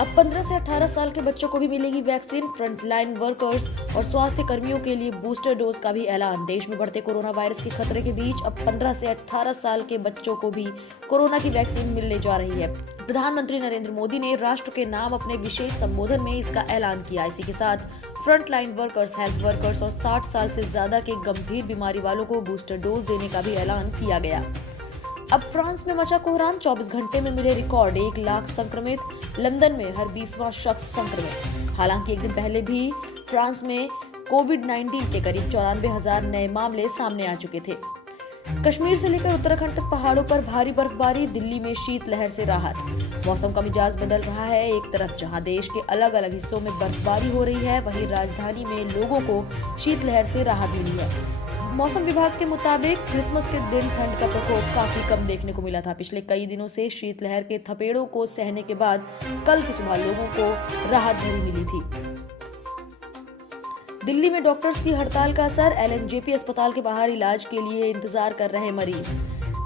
अब 15 से 18 साल के बच्चों को भी मिलेगी वैक्सीन। फ्रंटलाइन वर्कर्स और स्वास्थ्य कर्मियों के लिए बूस्टर डोज का भी ऐलान। देश में बढ़ते कोरोना वायरस के खतरे के बीच अब 15 से 18 साल के बच्चों को भी कोरोना की वैक्सीन मिलने जा रही है। प्रधानमंत्री नरेंद्र मोदी ने राष्ट्र के नाम अपने विशेष संबोधन में इसका ऐलान किया। इसी के साथ फ्रंटलाइन वर्कर्स, हेल्थ वर्कर्स और 60 साल से ज्यादा के गंभीर बीमारी वालों को बूस्टर डोज देने का भी ऐलान किया गया। अब फ्रांस में मचा कोहराम, 24 घंटे में मिले रिकॉर्ड 1 लाख संक्रमित। लंदन में हर 20वां शख्स संक्रमित। हालांकि एक दिन पहले भी फ्रांस में कोविड-19 के करीब 94,000 नए मामले सामने आ चुके थे। कश्मीर से लेकर उत्तराखंड तक पहाड़ों पर भारी बर्फबारी। दिल्ली में शीतलहर से राहत। मौसम का मिजाज बदल रहा है। एक तरफ जहां देश के अलग अलग हिस्सों में बर्फबारी हो रही है, वहीं राजधानी में लोगों को शीतलहर से राहत मिली है। मौसम विभाग के मुताबिक क्रिसमस के दिन ठंड का प्रकोप काफी कम देखने को मिला था। पिछले कई दिनों से शीतलहर के थपेड़ों को सहने के बाद कल की सुबह लोगों को राहत भरी मिली थी। दिल्ली में डॉक्टर्स की हड़ताल का असर। एलएनजेपी अस्पताल के बाहर इलाज के लिए इंतजार कर रहे मरीज।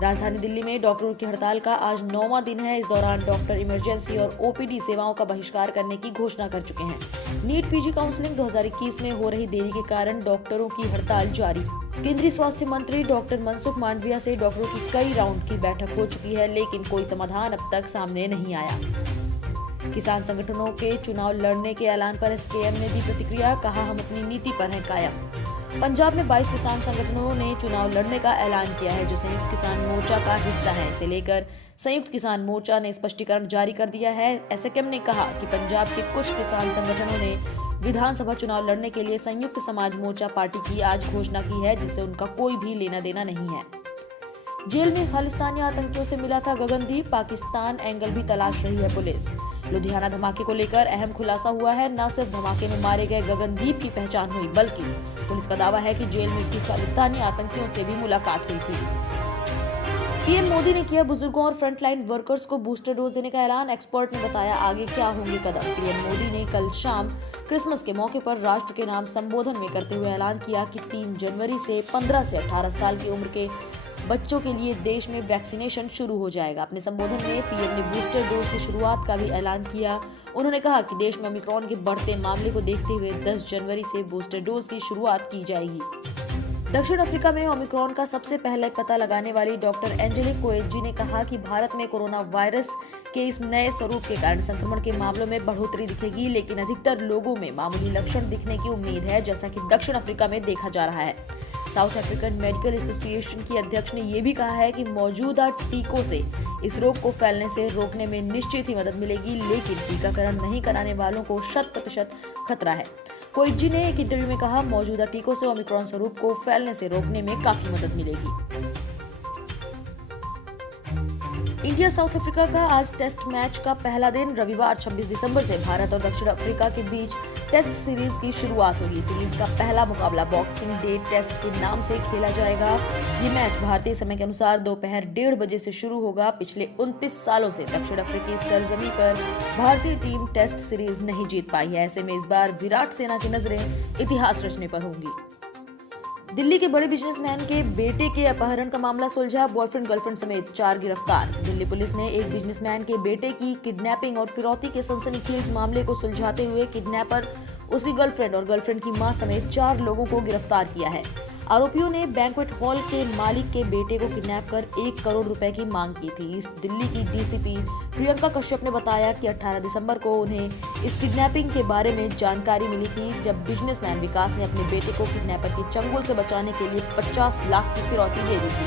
राजधानी दिल्ली में डॉक्टरों की हड़ताल का आज 9वां दिन है। इस दौरान डॉक्टर इमरजेंसी और ओपीडी सेवाओं का बहिष्कार करने की घोषणा कर चुके हैं। नीट पीजी काउंसलिंग 2021 में हो रही देरी के कारण डॉक्टरों की हड़ताल जारी। केंद्रीय स्वास्थ्य मंत्री डॉक्टर मनसुख मांडविया से डॉक्टरों की कई राउंड की बैठक हो चुकी है, लेकिन कोई समाधान अब तक सामने नहीं आया। किसान संगठनों के चुनाव लड़ने के ऐलान पर एसकेएम ने दी प्रतिक्रिया। कहा, हम अपनी नीति पर हैं कायम। पंजाब में 22 किसान संगठनों ने चुनाव लड़ने का ऐलान किया है, जो संयुक्त किसान मोर्चा का हिस्सा है। इसे लेकर संयुक्त किसान मोर्चा ने स्पष्टीकरण जारी कर दिया है। एसकेएम ने कहा कि पंजाब के कुछ किसान संगठनों ने विधानसभा चुनाव लड़ने के लिए संयुक्त समाज मोर्चा पार्टी की आज घोषणा की है, जिससे उनका कोई भी लेना देना नहीं है। जेल में खालिस्तानी आतंकियों से मिला था गगनदीप। पाकिस्तान एंगल भी तलाश रही है पुलिस। लुधियाना धमाके को लेकर अहम खुलासा हुआ है। न सिर्फ धमाके में मारे गए गगनदीप की पहचान हुई, बल्कि पुलिस का दावा है कि जेल में उसकी खालिस्तानी आतंकियों से भी मुलाकात हुई थी। पीएम मोदी ने किया बुजुर्गों और फ्रंटलाइन वर्कर्स को बूस्टर डोज देने का ऐलान। एक्सपर्ट ने बताया आगे क्या होंगे कदम। पीएम मोदी ने कल शाम क्रिसमस के मौके पर राष्ट्र के नाम संबोधन में करते हुए ऐलान किया कि 3 जनवरी से 15 से 18 साल की उम्र के बच्चों के लिए देश में वैक्सीनेशन शुरू हो जाएगा। अपने संबोधन में पीएम ने बूस्टर डोज की शुरुआत का भी ऐलान किया। उन्होंने कहा कि देश में ओमिक्रॉन के बढ़ते मामले को देखते हुए 10 जनवरी से बूस्टर डोज की शुरुआत की जाएगी। दक्षिण अफ्रीका में ओमिक्रॉन का सबसे पहले पता लगाने वाली डॉक्टर एंजेलिक कोएजी ने कहा कि भारत में कोरोना वायरस के इस नए स्वरूप के कारण संक्रमण के मामलों में बढ़ोतरी दिखेगी, लेकिन अधिकतर लोगों में मामूली लक्षण दिखने की उम्मीद है, जैसा कि दक्षिण अफ्रीका में देखा जा रहा है। साउथ अफ्रीकन मेडिकल एसोसिएशन की अध्यक्ष ने यह भी कहा है कि मौजूदा टीकों से इस रोग को फैलने से रोकने में निश्चित ही मदद मिलेगी, लेकिन टीकाकरण नहीं कराने वालों को 100% खतरा है। कोएजी ने एक इंटरव्यू में कहा, मौजूदा टीकों से ओमिक्रॉन स्वरूप को फैलने से रोकने में काफी मदद मिलेगी। इंडिया साउथ अफ्रीका का आज टेस्ट मैच का पहला दिन। रविवार 26 दिसंबर से भारत और दक्षिण अफ्रीका के बीच टेस्ट सीरीज की शुरुआत होगी। सीरीज का पहला मुकाबला बॉक्सिंग डे टेस्ट के नाम से खेला जाएगा। ये मैच भारतीय समय के अनुसार दोपहर 1:30 बजे से शुरू होगा। पिछले 29 सालों से दक्षिण अफ्रीकी सरजमी पर भारतीय टीम टेस्ट सीरीज नहीं जीत पाई है। ऐसे में इस बार विराट सेना की नजरें इतिहास रचने पर होंगी। दिल्ली के बड़े बिजनेसमैन के बेटे के अपहरण का मामला सुलझा। बॉयफ्रेंड गर्लफ्रेंड समेत 4 गिरफ्तार। दिल्ली पुलिस ने एक बिजनेसमैन के बेटे की किडनैपिंग और फिरौती के सनसनीखेज मामले को सुलझाते हुए किडनैपर, उसकी गर्लफ्रेंड और गर्लफ्रेंड की मां समेत 4 लोगों को गिरफ्तार किया है। आरोपियों ने बैंक्वेट हॉल के मालिक के बेटे को किडनैप कर 1 करोड़ रुपए की मांग की थी। ईस्ट दिल्ली की डीसीपी प्रियंका कश्यप ने बताया कि 18 दिसंबर को उन्हें इस किडनैपिंग के बारे में जानकारी मिली थी, जब बिजनेसमैन विकास ने अपने बेटे को किडनैपर के चंगुल से बचाने के लिए 50 लाख की फिरौती दे दी थी।